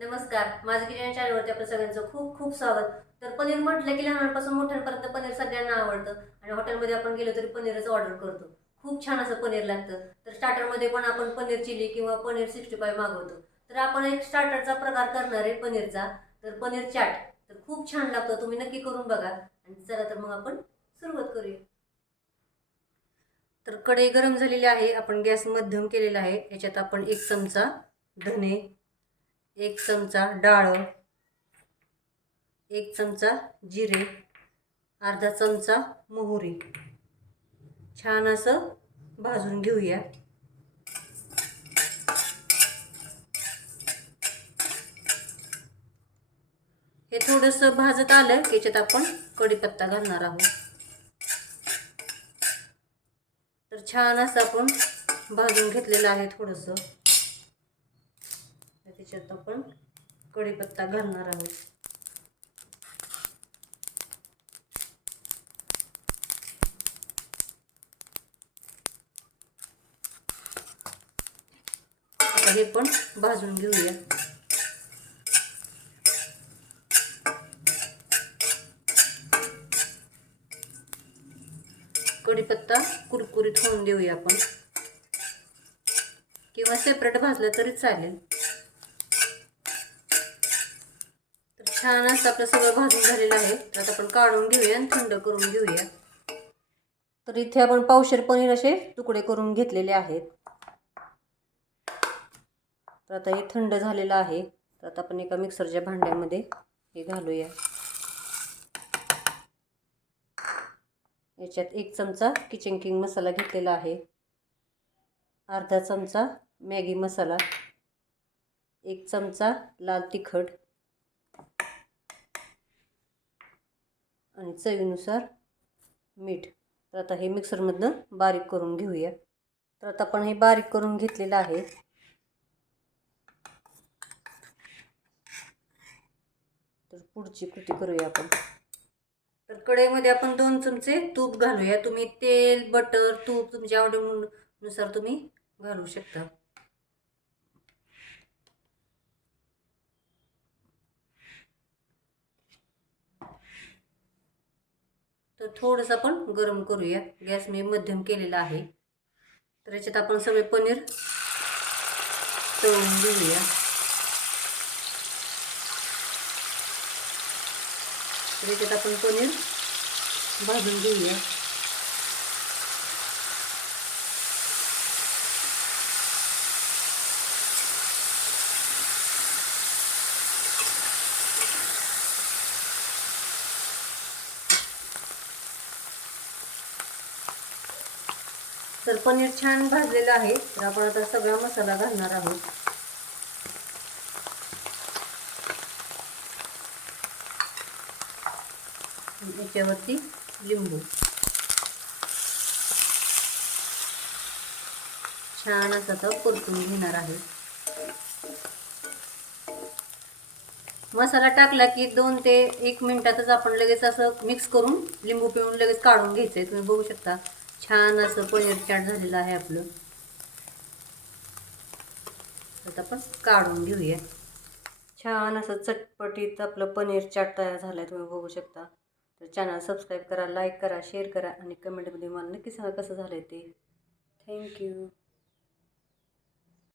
नमस्कार माझं किचन चॅनलवरती आपल्या सगळ्यांचं खूप खूप स्वागत. तर पनीर म्हटलं की लहानपासून मोठ्यांपर्यंत पनीर सगळ्यांना आवडतं आणि हॉटेलमध्ये आपण गेलो तरी पनीरच ऑर्डर करतो. खूप छान असं पनीर लागतं. तर स्टार्टरमध्ये पण आपण पनीर चिली किंवा पनीर सिक्स्टी फाय मागवतो. तर आपण एक स्टार्टरचा प्रकार करणार आहे पनीरचा तर पनीर चाट. तर खूप छान लागतो तुम्ही नक्की करून बघा. आणि चला तर मग आपण सुरुवात करूया. तर कढई गरम झालेली आहे आपण गॅस मध्यम केलेला आहे. याच्यात आपण एक चमचा धने एक चमचा डाळ एक चमचा जिरे अर्धा चमचा मोहरी. छान असं भाजून घेऊया. हे थोडंसं भाजत आलं की याच्यात आपण कढीपत्ता घालणार आहोत. तर छान असं आपण भाजून घेतलेलं आहे थोडंसं. त्याच्यात आपण कढीपत्ता घालणार आहोत. हे पण भाजून घेऊया. कढीपत्ता कुरकुरीत होऊन देऊया आपण. किंवा सेपरेट भाजलं तरी चालेल. छान असं आपलं सगळं भाजून झालेलं आहे. तर आता आपण काढून घेऊया आणि थंड करून घेऊया. तर इथे आपण पावशेर पनीर असे तुकडे करून घेतलेले आहेत. तर आता हे थंड झालेलं आहे. तर आता आपण एका मिक्सरच्या भांड्यामध्ये हे घालूया. याच्यात एक चमचा किचन किंग मसाला घेतलेला आहे. अर्धा चमचा मॅगी मसाला. एक चमचा लाल तिखट. आणि चवीनुसार मीठ. तर आता हे मिक्सरमधनं बारीक करून घेऊया. तर आता आपण हे बारीक करून घेतलेलं आहे. तर पुढची कृती करूया आपण. तर कढईमध्ये आपण दोन चमचे तूप घालूया. तुम्ही तेल बटर तूप तुमच्या आवडीनुसार तुम्ही घालू शकता. थोडंसं आपण गरम करूया. गॅस मी मध्यम केलेला आहे. तर याच्यात आपण सगळे पनीर तळून घेऊया. तर याच्यात आपण पनीर भाजून घेऊया. तर पनीर छान भाजलेलं आहे. तर आपण आता सगळा मसाला घालणार आहोत. याच्यावरती लिंबू. छान असं तर परतून घेणार आहे. मसाला टाकला की दोन ते एक मिनिटातच आपण लगेच असं मिक्स करून लिंबू पिळून लगेच काढून घ्यायचं आहे तुम्ही बघू शकता. छान असं पनीर चाट झालेलं आहे आपलं. आता आपण काढून घेऊया. छान असं चटपटीत आपलं पनीर चाट तयार झालं आहे तुम्ही बघू शकता. तर चॅनल सबस्क्राईब करा लाईक करा शेअर करा आणि कमेंटमध्ये मला नक्की सांगा कसं झालं आहे ते थँक्यू